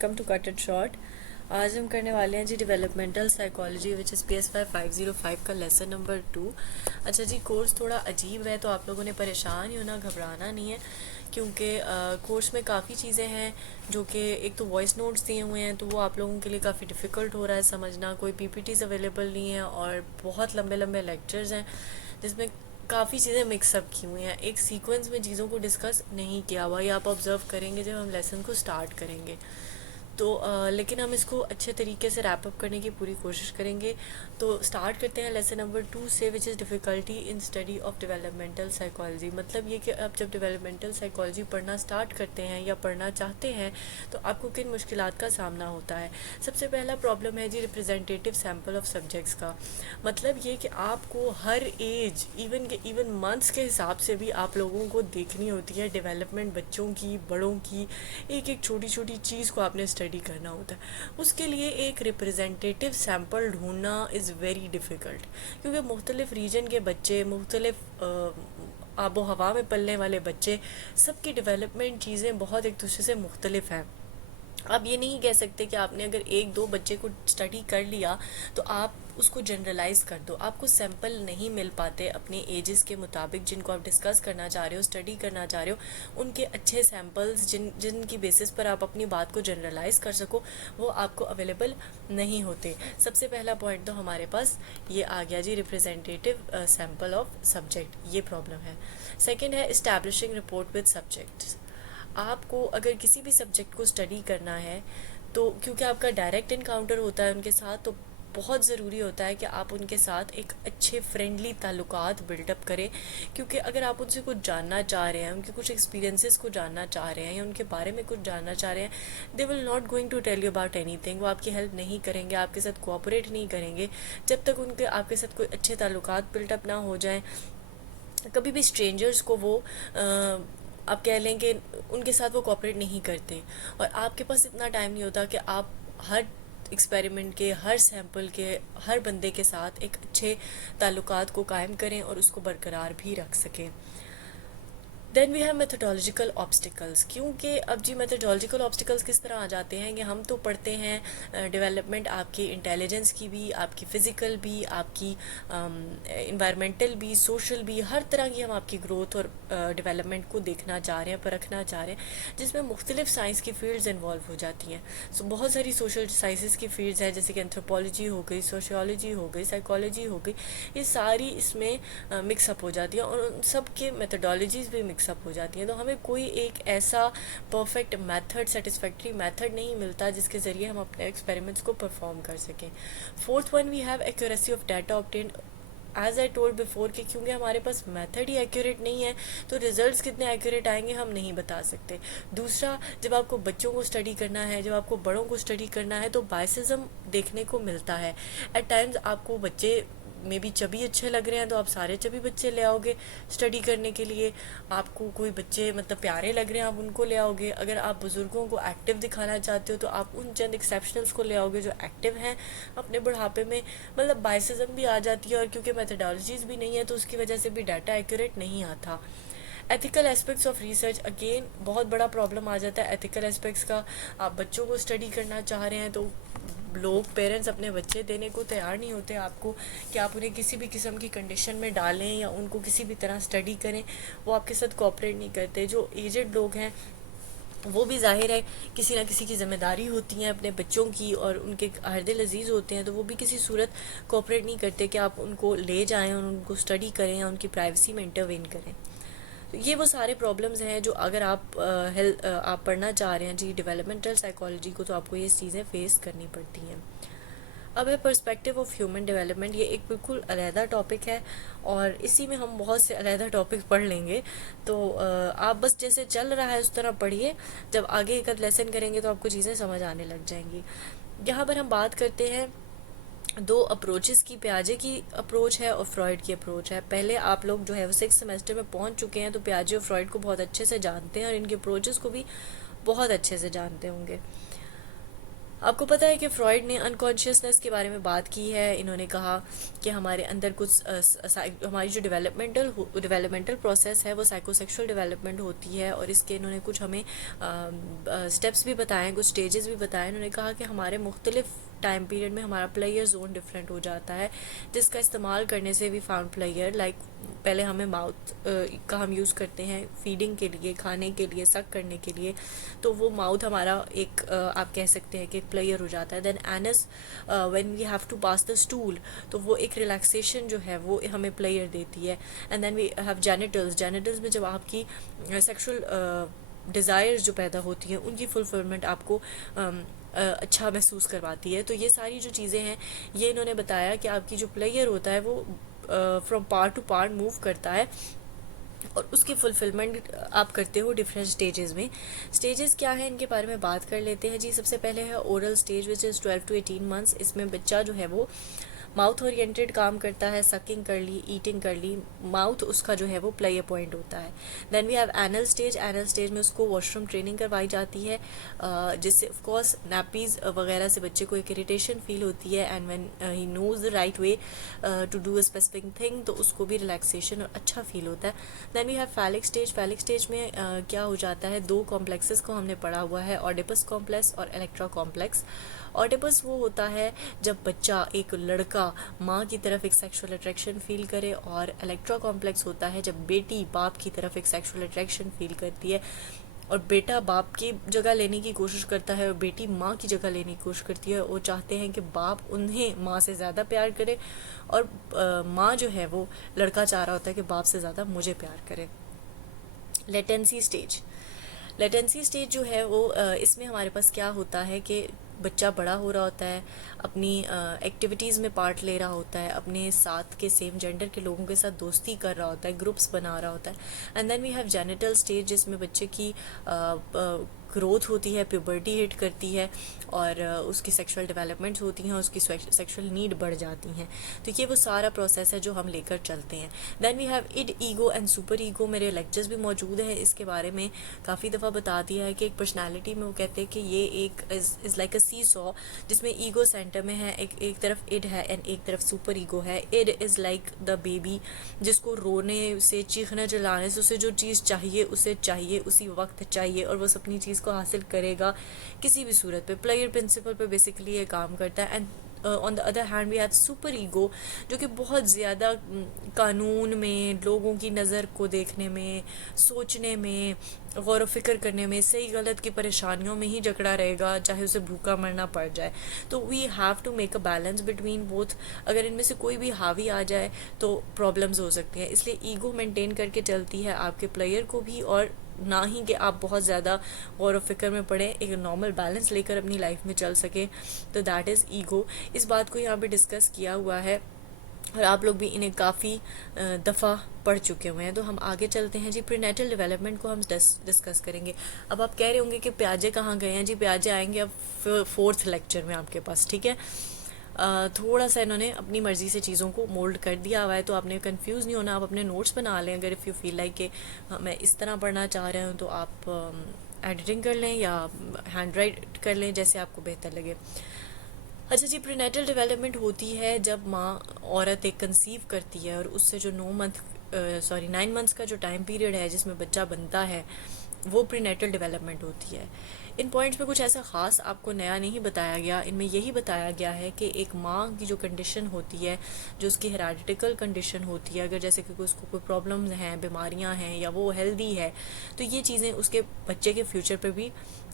Come to cut it short. आज हम करने वाले हैं जी developmental psychology which is PS5505 का लेसन नंबर 2। अच्छा जी, कोर्स थोड़ा अजीब है तो आप लोगों ने परेशान ही होना, घबराना नहीं है, क्योंकि कोर्स में काफ़ी चीज़ें हैं जो कि एक तो वॉइस नोट्स दिए हुए हैं, तो वो आप लोगों के लिए काफ़ी डिफ़िकल्ट हो रहा है समझना। कोई PPTs अवेलेबल नहीं है और बहुत लंबे लंबे लेक्चर्स हैं जिसमें काफ़ी चीज़ें मिक्सअप की हुई हैं, एक सीक्वेंस में चीज़ों को डिस्कस नहीं किया हुआ। ये आप ऑब्ज़र्व करेंगे जब हम लेसन को स्टार्ट करेंगे तो लेकिन हम इसको अच्छे तरीके से रैप अप करने की पूरी कोशिश करेंगे। तो स्टार्ट करते हैं लेसन नंबर 2 से, which is difficulty in study of developmental psychology. मतलब ये कि आप जब डेवलपमेंटल साइकोलॉजी पढ़ना स्टार्ट करते हैं या पढ़ना चाहते हैं तो आपको किन मुश्किलात का सामना होता है। सबसे पहला प्रॉब्लम है जी रिप्रेजेंटेटिव सैम्पल ऑफ सब्जेक्ट्स का। मतलब ये कि आपको हर एज इवन मंथ्स के हिसाब से भी आप लोगों को देखनी होती है डेवलपमेंट, बच्चों की, बड़ों की, एक एक छोटी छोटी चीज़ को आपने स्टडी करना होता है। उसके लिए एक रिप्रेजेंटेटिव सैम्पल ढूंढना इज़ वेरी डिफ़िकल्ट, क्योंकि मुख्तलिफ़ रीजन के बच्चे, मुख्तलिफ़ आबो हवा में पलने वाले बच्चे, सबकी डेवलपमेंट चीज़ें बहुत एक दूसरे से मुख्तलिफ हैं। आप ये नहीं कह सकते कि आपने अगर एक दो बच्चे को स्टडी कर लिया तो आप उसको जनरलाइज कर दो। आपको सैम्पल नहीं मिल पाते अपने एजेस के मुताबिक, जिनको आप डिस्कस करना चाह रहे हो, स्टडी करना चाह रहे हो, उनके अच्छे सैम्पल्स जिनकी बेसिस पर आप अपनी बात को जनरलाइज कर सको, वो आपको अवेलेबल नहीं होते। सबसे पहला पॉइंट तो हमारे पास ये आ गया जी, रिप्रेजेंटेटिव सैम्पल ऑफ सब्जेक्ट, ये प्रॉब्लम है। सेकेंड है इस्टेब्लिशिंग रिपोर्ट विद सब्जेक्ट्स। आपको अगर किसी भी सब्जेक्ट को स्टडी करना है तो क्योंकि आपका डायरेक्ट इनकाउंटर होता है उनके साथ, तो बहुत ज़रूरी होता है कि आप उनके साथ एक अच्छे फ्रेंडली ताल्लुकात बिल्डअप करें। क्योंकि अगर आप उनसे कुछ जानना चाह रहे हैं, उनके कुछ एक्सपीरियंसेस को जानना चाह रहे हैं या उनके बारे में कुछ जानना चाह रहे हैं, they will not going to tell you about anything. वो आपकी हेल्प नहीं करेंगे, आपके साथ कोऑपरेट नहीं करेंगे जब तक उनके आपके साथ कोई अच्छे ताल्लुकात बिल्डअप ना हो जाएं। कभी भी स्ट्रेंजर्स को वो आप कह लें कि उनके साथ वो कोऑपरेट नहीं करते, और आपके पास इतना टाइम नहीं होता कि आप हर एक्सपेरिमेंट के, हर सैंपल के, हर बंदे के साथ एक अच्छे ताल्लुकात को कायम करें और उसको बरकरार भी रख सकें। Then we have methodological obstacles. क्योंकि अब जी मेथडोलॉजिकल ऑब्स्टिकल्स किस तरह आ जाते हैं कि हम तो पढ़ते हैं डेवलपमेंट आपकी इंटेलिजेंस की भी, आपकी फ़िज़िकल भी, आपकी इन्वायरमेंटल भी, सोशल भी, हर तरह की हम आपकी ग्रोथ और डेवलपमेंट को देखना चाह रहे हैं, परखना चाह रहे हैं, जिसमें मुख्तलिफ साइंस की फील्ड्स इन्वॉल्व हो जाती हैं। सो बहुत सारी सोशल साइंसेस की फील्ड्स हैं, जैसे कि एंथ्रोपोलॉजी हो गई, सोशियोलॉजी हो गई, साइकोलॉजी हो गई, ये सारी इसमें मिक्सअप हो जाती हैं और उन सब के मेथडोलॉजीज़ भी मिक्सअप हो जाती हैं। तो हमें कोई एक ऐसा परफेक्ट मेथड, सेटिस्फैक्ट्री मेथड नहीं मिलता जिसके ज़रिए हम अपने एक्सपेरिमेंट्स को परफॉर्म कर सकें। Fourth one, we have accuracy of data obtained. As I told before कि क्योंकि हमारे पास मेथड ही एक्यूरेट नहीं है तो रिजल्ट्स कितने एक्यूरेट आएंगे हम नहीं बता सकते। दूसरा, जब आपको बच्चों को स्टडी करना है, जब आपको बड़ों को स्टडी करना है, तो बायसिज्म देखने को मिलता है। एट टाइम्स आपको बच्चे मे बी चबी अच्छे लग रहे हैं तो आप सारे चबी बच्चे ले आओगे स्टडी करने के लिए। आपको कोई बच्चे मतलब प्यारे लग रहे हैं, आप उनको ले आओगे। अगर आप बुज़ुर्गों को एक्टिव दिखाना चाहते हो तो आप उन चंद एक्सेप्शनल्स को ले आओगे जो एक्टिव हैं अपने बुढ़ापे में। मतलब बाइसिज्म भी आ जाती है, और क्योंकि मेथडोलॉजीज़ भी नहीं है तो उसकी वजह से भी डाटा एक्यूरेट नहीं आता। Ethical aspects of research, again बहुत बड़ा प्रॉब्लम आ जाता है एथिकल एस्पेक्ट्स का। आप बच्चों को स्टडी करना चाह रहे हैं तो लोग, पेरेंट्स अपने बच्चे देने को तैयार नहीं होते आपको कि आप उन्हें किसी भी किस्म की कंडीशन में डालें या उनको किसी भी तरह स्टडी करें, वो आपके साथ कोऑपरेट नहीं करते। जो एजेड लोग हैं वो भी ज़ाहिर है किसी ना किसी की ज़िम्मेदारी होती है अपने बच्चों की, और उनके अहद अजीज़ होते हैं, तो वो भी किसी सूरत कोऑपरेट नहीं करते कि आप उनको ले जाएं और उनको स्टडी करें या उनकी प्राइवेसी में इंटरवेन करें। तो ये वो सारे प्रॉब्लम्स हैं जो अगर आप पढ़ना चाह रहे हैं जी डेवलपमेंटल साइकोलॉजी को, तो आपको ये चीज़ें फेस करनी पड़ती हैं। अब है पर्सपेक्टिव ऑफ ह्यूमन डेवलपमेंट। ये एक बिल्कुल अलहदा टॉपिक है और इसी में हम बहुत से अलहदा टॉपिक पढ़ लेंगे। तो आप बस जैसे चल रहा है उस तरह पढ़िए, जब आगे एक लेसन करेंगे तो आपको चीज़ें समझ आने लग जाएंगी। यहाँ पर हम बात करते हैं दो अप्रोचेस की, प्याजे की अप्रोच है और फ्रॉइड की अप्रोच है। पहले आप लोग जो है वो 6th सेमेस्टर में पहुंच चुके हैं तो प्याजे और फ्रॉइड को बहुत अच्छे से जानते हैं और इनके अप्रोचेस को भी बहुत अच्छे से जानते होंगे। आपको पता है कि फ्रॉइड ने अनकॉन्शियसनेस के बारे में बात की है। इन्होंने कहा कि हमारे अंदर कुछ हमारी जो डेवलपमेंटल प्रोसेस है वो साइकोसेक्सुअल डेवलपमेंट होती है, और इसके इन्होंने कुछ हमें स्टेप्स भी बताए, कुछ स्टेजेस भी बताए। इन्होंने कहा कि हमारे मुख्तलिफ टाइम पीरियड में हमारा प्लेयर जोन डिफरेंट हो जाता है, जिसका इस्तेमाल करने से भी फाउंड प्लेयर लाइक पहले हमें माउथ का हम यूज़ करते हैं फीडिंग के लिए, खाने के लिए, सक करने के लिए, तो वो माउथ हमारा एक आप कह सकते हैं कि एक प्लेयर हो जाता है। Then anus when we have to pass the stool, तो वो एक रिलैक्सेशन जो है वो हमें प्लेयर देती है। And then we have genitals में जब आपकी सेक्सुअल डिज़ायर्स जो पैदा होती हैं उनकी फुलफिलमेंट आपको अच्छा महसूस करवाती है। तो ये सारी जो चीज़ें हैं ये इन्होंने बताया कि आपकी जो प्लेयर होता है वो from part two part move करता है, और उसकी फुलफिलमेंट आप करते हो डिफरेंट स्टेजेस में। स्टेजेस क्या है इनके बारे में बात कर लेते हैं जी। सबसे पहले है oral stage which is 12 to 18 months। इसमें बच्चा जो है वो माउथ ओरिएंटेड काम करता है, सकिंग कर ली, ईटिंग कर ली, माउथ उसका जो है वो प्ले पॉइंट होता है। Then we have anal stage में उसको वॉशरूम ट्रेनिंग करवाई जाती है, जिससे ऑफ कोर्स नैपीज़ वगैरह से बच्चे को एक इरिटेशन फील होती है, and when he knows the right way to do a specific thing तो उसको भी रिलैक्सेशन और अच्छा फील होता है। Then we have phallic stage में क्या हो जाता है, दो कॉम्प्लेक्सेस को हमने पढ़ा हुआ है, ऑडिपस कॉम्प्लेक्स और इलेक्ट्रा कॉम्प्लेक्स। ऑडिपस वो होता है जब बच्चा, एक लड़का, माँ की तरफ एक सेक्सुअल अट्रैक्शन फील करे, और इलेक्ट्रा कॉम्प्लेक्स होता है जब बेटी बाप की तरफ एक सेक्सुअल अट्रैक्शन फील करती है, और बेटा बाप की जगह लेने की कोशिश करता है और बेटी माँ की जगह लेने की कोशिश करती है। वो चाहते हैं कि बाप उन्हें माँ से ज़्यादा प्यार करे, और माँ जो है वो, लड़का चाह रहा होता है कि बाप से ज़्यादा मुझे प्यार करे। लेटेंसी स्टेज जो है वो इसमें हमारे पास क्या होता है कि बच्चा बड़ा हो रहा होता है, अपनी एक्टिविटीज़ में पार्ट ले रहा होता है, अपने साथ के सेम जेंडर के लोगों के साथ दोस्ती कर रहा होता है, ग्रुप्स बना रहा होता है। And then we have genital stage जिसमें बच्चे की ग्रोथ होती है, प्यूबर्टी हिट करती है, और उसकी सेक्सुअल डेवलपमेंट्स होती हैं, उसकी सेक्सुअल नीड बढ़ जाती हैं। तो ये वो सारा प्रोसेस है जो हम लेकर चलते हैं। Then we have id ego and super ego. मेरे लेक्चर्स भी मौजूद हैं इसके बारे में, काफ़ी दफ़ा बता दिया है कि एक पर्सनैलिटी में वो कहते हैं कि ये एक is like a seesaw, जिसमें ईगो सेंटर में है, एक तरफ इड है एंड एक तरफ सुपर ईगो है। Id is like the baby, जिसको रोने से, चीखने चिल्लाने से उसे जो चीज़ चाहिए उसे चाहिए, उसी वक्त चाहिए, और वो अपनी चीज़ को हासिल करेगा किसी भी सूरत पे। प्लेयर प्रिंसिपल पे बेसिकली ये काम करता है। And on the other hand we have super ego, जो कि बहुत ज़्यादा कानून में, लोगों की नज़र को देखने में, सोचने में, गौर व फिक्र करने में, सही गलत की परेशानियों में ही जकड़ा रहेगा, चाहे उसे भूखा मरना पड़ जाए। तो we have to make a balance between both. अगर इनमें से कोई भी हावी आ जाए तो प्रॉब्लम्स हो सकती हैं, इसलिए ईगो मेंटेन करके चलती है आपके प्लेयर को भी, और ना ही कि आप बहुत ज़्यादा गौर व फिक्र में पड़े, एक नॉर्मल बैलेंस लेकर अपनी लाइफ में चल सके। तो दैट इज़ ईगो। इस बात को यहाँ पे डिस्कस किया हुआ है, और आप लोग भी इन्हें काफ़ी दफ़ा पढ़ चुके हुए हैं। तो हम आगे चलते हैं जी। प्रीनेटल डेवलपमेंट को हम डिस्कस करेंगे। अब आप कह रहे होंगे कि प्याजे कहाँ गए हैं जी। प्याजे आएंगे अब 4th लेक्चर में आपके पास, ठीक है। थोड़ा सा इन्होंने अपनी मर्ज़ी से चीज़ों को मोल्ड कर दिया हुआ है, तो आपने कंफ्यूज नहीं होना। आप अपने नोट्स बना लें, अगर इफ़ यू फील लाइक कि मैं इस तरह पढ़ना चाह रहा हूँ तो आप एडिटिंग कर लें या हैंड राइट कर लें, जैसे आपको बेहतर लगे। अच्छा जी, प्रीनेटल डेवलपमेंट होती है जब माँ औरत एक कंसीव करती है, और उससे जो 9 मंथ्स का जो टाइम पीरियड है जिसमें बच्चा बनता है, वो प्रीनेटल डेवलपमेंट होती है। इन पॉइंट्स में कुछ ऐसा ख़ास आपको नया नहीं बताया गया। इनमें यही बताया गया है कि एक माँ की जो कंडीशन होती है, जो उसकी हेरिडिटिकल कंडीशन होती है, अगर जैसे कि उसको कोई प्रॉब्लम्स हैं, बीमारियां हैं, या वो हेल्दी है, तो ये चीज़ें उसके बच्चे के फ्यूचर पर भी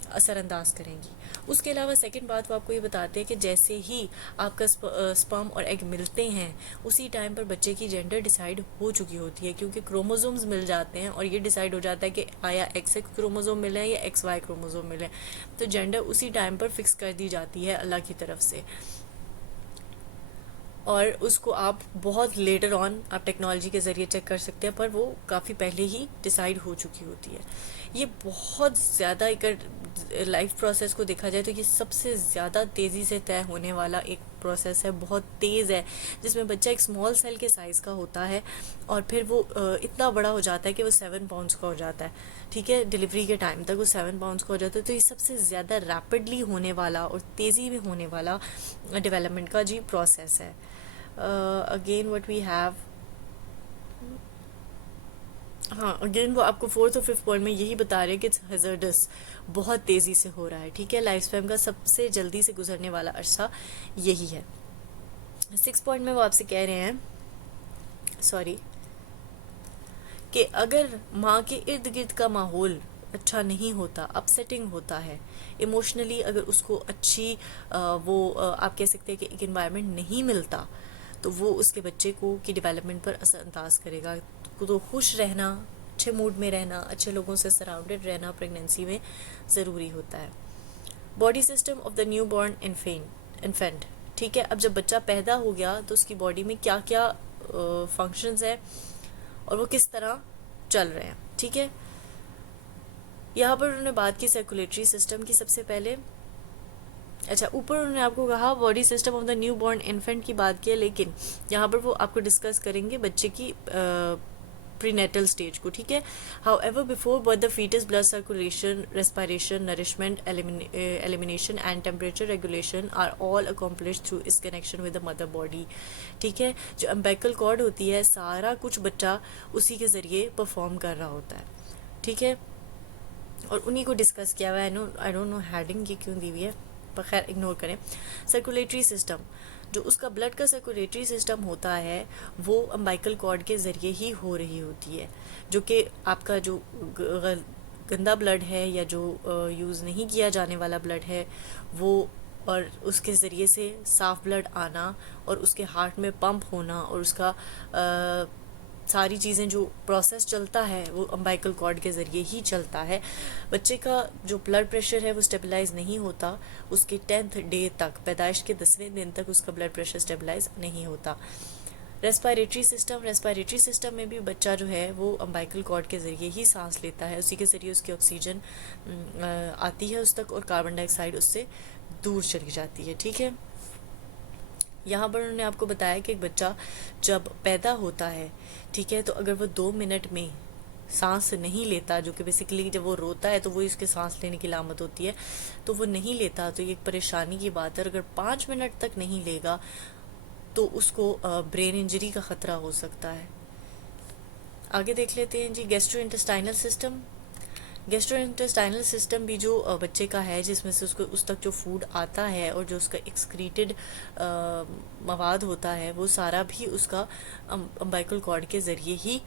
असरअंदाज करेंगी। उसके अलावा सेकंड बात वो आपको ये बताते हैं कि जैसे ही आपका स्पर्म और एग मिलते हैं, उसी टाइम पर बच्चे की जेंडर डिसाइड हो चुकी होती है, क्योंकि क्रोमोसोम्स मिल जाते हैं और ये डिसाइड हो जाता है कि आया एक्स क्रोमोसोम मिले हैं या XY क्रोमोसोम मिले। तो जेंडर उसी टाइम पर फिक्स कर दी जाती है अल्लाह की तरफ से, और उसको आप बहुत लेटर ऑन आप टेक्नोलॉजी के ज़रिए चेक कर सकते हैं, पर वो काफ़ी पहले ही डिसाइड हो चुकी होती है। ये बहुत ज़्यादा एक लाइफ प्रोसेस को देखा जाए तो ये सबसे ज़्यादा तेज़ी से तय होने वाला एक प्रोसेस है, बहुत तेज़ है, जिसमें बच्चा एक स्मॉल सेल के साइज़ का होता है और फिर वो इतना बड़ा हो जाता है कि वो 7 पाउंड्स का हो जाता है। ठीक है, डिलीवरी के टाइम तक वो 7 पाउंड्स का हो जाता है। तो ये सबसे ज़्यादा रैपिडली होने वाला और तेज़ी में होने वाला डेवलपमेंट का जी प्रोसेस है। अगेन व्हाट वी हैव, हाँ अगेन वो आपको फोर्थ और फिफ्थ पॉइंट में यही बता रहे हैं कि इट्स हैज़र्डस, बहुत तेज़ी से हो रहा है। ठीक है, लाइफ स्पैन का सबसे जल्दी से गुजरने वाला अरसा यही है। सिक्स पॉइंट में वो आपसे कह रहे हैं, सॉरी, कि अगर माँ के इर्द गिर्द का माहौल अच्छा नहीं होता, अपसेटिंग होता है इमोशनली, अगर उसको अच्छी आप कह सकते हैं कि एक इन्वायरमेंट नहीं मिलता, तो वो उसके बच्चे को की डेवलपमेंट पर असरअंदाज करेगा। तो खुश रहना, अच्छे मूड में रहना, अच्छे लोगों से सराउंडेड रहना प्रेगनेंसी में ज़रूरी होता है। Body system of the new born infant. ठीक है, अब जब बच्चा पैदा हो गया तो उसकी बॉडी में क्या क्या फंक्शंस है और वो किस तरह चल रहे हैं। ठीक है, यहाँ पर उन्होंने बात की सर्कुलेटरी सिस्टम की सबसे पहले। अच्छा, ऊपर उन्होंने आपको कहा body system of the new born infant की बात की है, लेकिन यहाँ पर वो आपको डिस्कस करेंगे बच्चे की प्रीनेटल स्टेज को। ठीक है, however before birth the foetus blood circulation, respiration, nourishment, elimination and temperature regulation are all accomplish through इस connection with the mother body. ठीक है, जो अम्बिलिकल कॉर्ड होती है, सारा कुछ बच्चा उसी के ज़रिए परफॉर्म कर रहा होता है। ठीक है, और उन्हीं को डिस्कस किया हुआ है। आई डोंट नो हेडिंग ये क्यों दी हुई है, पर खैर इग्नोर करें। सर्कुलेटरी सिस्टम, जो उसका ब्लड का सर्कुलेटरी सिस्टम होता है वो अम्बिलिकल कॉर्ड के ज़रिए ही हो रही होती है, जो कि आपका जो गंदा ब्लड है या जो यूज़ नहीं किया जाने वाला ब्लड है वो, और उसके ज़रिए से साफ़ ब्लड आना और उसके हार्ट में पंप होना और उसका सारी चीज़ें जो प्रोसेस चलता है वो अम्बिलिकल कॉर्ड के ज़रिए ही चलता है। बच्चे का जो ब्लड प्रेशर है वो स्टेबलाइज नहीं होता, उसके 10th डे तक, पैदाइश के 10वें दिन तक उसका ब्लड प्रेशर स्टेबलाइज नहीं होता। रेस्पिरेटरी सिस्टम में भी बच्चा जो है वो अम्बिलिकल कॉर्ड के ज़रिए ही सांस लेता है, उसी के ज़रिए उसकी ऑक्सीजन आती है उस तक और कार्बन डाइऑक्साइड उससे दूर चली जाती है। ठीक है, यहाँ पर उन्होंने आपको बताया कि एक बच्चा जब पैदा होता है, ठीक है, तो अगर वो 2 मिनट में सांस नहीं लेता, जो कि बेसिकली जब वो रोता है तो वो इसके सांस लेने की लामत होती है, तो वो नहीं लेता तो ये एक परेशानी की बात है। अगर 5 मिनट तक नहीं लेगा तो उसको ब्रेन इंजरी का ख़तरा हो सकता है। आगे देख लेते हैं जी, गैस्ट्रोइंटेस्टाइनल सिस्टम भी जो बच्चे का है, जिसमें से उसको उस तक जो फूड आता है और जो उसका एक्सक्रीटेड मवाद होता है वो सारा भी उसका अम्बिलिकल कॉर्ड के ज़रिए ही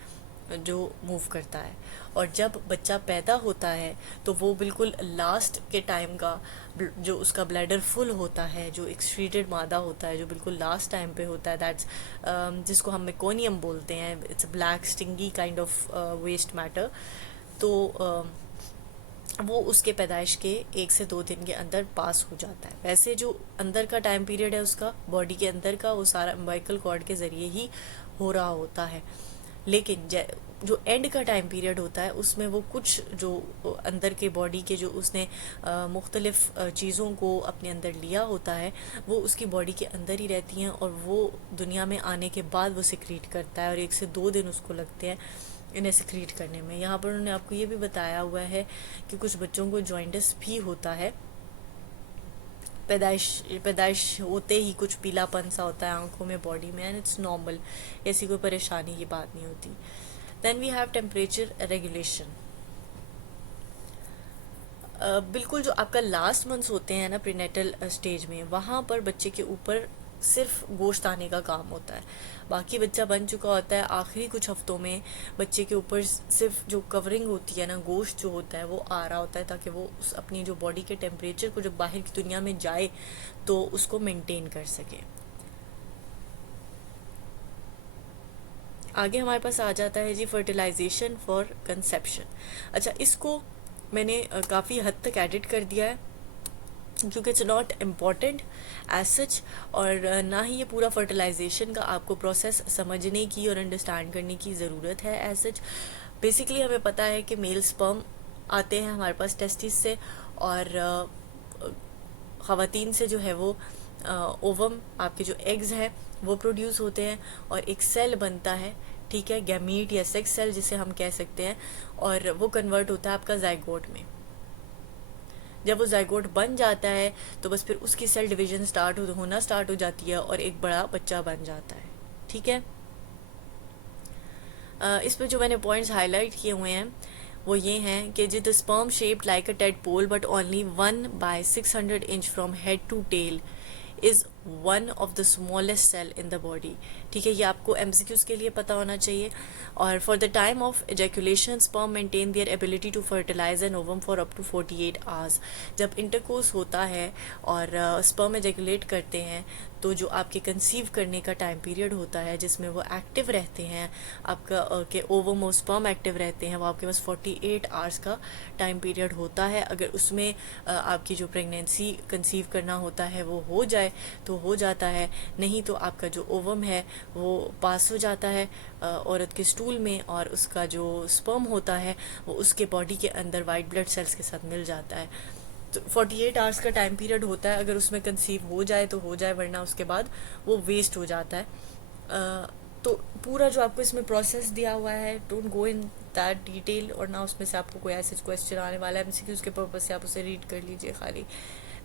जो मूव करता है। और जब बच्चा पैदा होता है तो वो बिल्कुल लास्ट के टाइम का जो उसका ब्लैडर फुल होता है, जो एक्सक्रीटेड मादा होता है, जो बिल्कुल लास्ट टाइम पे होता है, दैट्स जिसको हम मेकोनियम बोलते हैं, it's black stingy kind of waste matter. तो वो उसके पैदाइश के 1 से 2 दिन के अंदर पास हो जाता है। वैसे जो अंदर का टाइम पीरियड है उसका, बॉडी के अंदर का, वो सारा अम्बिलिकल कॉर्ड के ज़रिए ही हो रहा होता है। लेकिन जो एंड का टाइम पीरियड होता है उसमें वो कुछ जो अंदर के बॉडी के जो उसने मुख्तलिफ़ चीज़ों को अपने अंदर लिया होता है वो उसकी बॉडी के अंदर ही रहती हैं और वो दुनिया में आने के बाद वो सिक्रीट करता है और 1 से 2 दिन उसको लगते हैं इन्हें सिक्रीट करने में। यहाँ पर उन्होंने आपको ये भी बताया हुआ है कि कुछ बच्चों को जॉइंटिस भी होता है, पैदाइश होते ही कुछ पीलापन सा होता है आंखों में, बॉडी में, एंड इट्स नॉर्मल, ऐसी कोई परेशानी की बात नहीं होती। Then we have temperature regulation. बिल्कुल जो आपका लास्ट मंथ्स होते हैं ना प्रीनेटल स्टेज में, वहाँ पर बच्चे के ऊपर सिर्फ गोश्त आने का काम होता है, बाकी बच्चा बन चुका होता है। आखिरी कुछ हफ्तों में बच्चे के ऊपर सिर्फ जो कवरिंग होती है ना, गोश्त जो होता है वो आ रहा होता है, ताकि वो उस अपनी जो बॉडी के टेम्परेचर को जब बाहर की दुनिया में जाए तो उसको मेंटेन कर सके। आगे हमारे पास आ जाता है जी फर्टिलाइजेशन फॉर कंसेप्शन। अच्छा, इसको मैंने काफ़ी हद तक एडिट कर दिया है क्योंकि it's not important as such, और ना ही ये पूरा फर्टिलाइजेशन का आपको प्रोसेस समझने की और अंडरस्टैंड करने की ज़रूरत है एज सच। बेसिकली हमें पता है कि मेल स्पर्म आते हैं हमारे पास टेस्टिस से और ख़वातीन से जो है वो ओवम, आपके जो एग्स हैं वो प्रोड्यूस होते हैं और एक सेल बनता है, ठीक है, गैमीट या सेक्स सेल जिसे हम कह सकते हैं, और वो कन्वर्ट होता है आपका जाइगोट में। जब वो जाइगोट बन जाता है तो बस फिर उसकी सेल डिवीजन होना स्टार्ट हो जाती है और एक बड़ा बच्चा बन जाता है, ठीक है। इसमें जो मैंने पॉइंट्स हाईलाइट किए हुए हैं वो ये हैं कि the sperm shaped like a tadpole but only 1/600 inch from head to tail is one of the smallest cell in the body, ठीक है। ये आपको एमसीक्यूज़ के लिए पता होना चाहिए। और for the time of ejaculation sperm maintain their ability to fertilize an ovum for up to 48 hours. जब इंटरकोर्स होता है और स्पर्म एजैकुलेट करते हैं तो जो आपके कंसीव करने का टाइम पीरियड होता है जिसमें वो एक्टिव रहते हैं, आपका के ओवम और स्पर्म एक्टिव रहते हैं, वो आपके पास 48 आवर्स का टाइम पीरियड होता है। अगर उसमें आपकी जो प्रेगनेंसी कंसीव करना होता है वो हो जाए तो हो जाता है, नहीं तो आपका जो ओवम है वो पास हो जाता है औरत के स्टूल में, और उसका जो स्पर्म होता है वो उसके बॉडी के अंदर वाइट ब्लड सेल्स के साथ मिल जाता है। तो 48 आवर्स का टाइम पीरियड होता है, अगर उसमें कंसीव हो जाए तो हो जाए, वरना उसके बाद वो वेस्ट हो जाता है। तो पूरा जो आपको इसमें प्रोसेस दिया हुआ है, don't go in that detail, और ना उसमें से आपको कोई ऐसे क्वेश्चन आने वाला है एमसीक्यूज़ के पर्पज से, आप उसे रीड कर लीजिए खाली।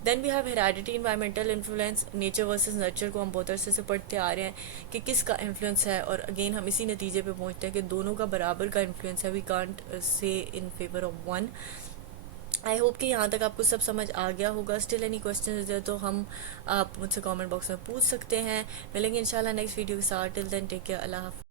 Then we have heredity, environmental influence, nature versus nurture को हम बहुत अरसे से पढ़ते आ रहे हैं कि किसका इन्फ्लुएंस है, और अगेन हम इसी नतीजे पे पहुंचते हैं कि दोनों का बराबर का इन्फ्लुएंस है। We can't say in favour of one. I hope कि यहाँ तक आपको सब समझ आ गया होगा। स्टिल एनी क्वेश्चन है तो आप मुझसे कमेंट बॉक्स में पूछ सकते हैं। मिलेंगे इंशाल्लाह नेक्स्ट वीडियो के साथ। टिल देन टेक केयर, अल्लाह हाफ़िज़।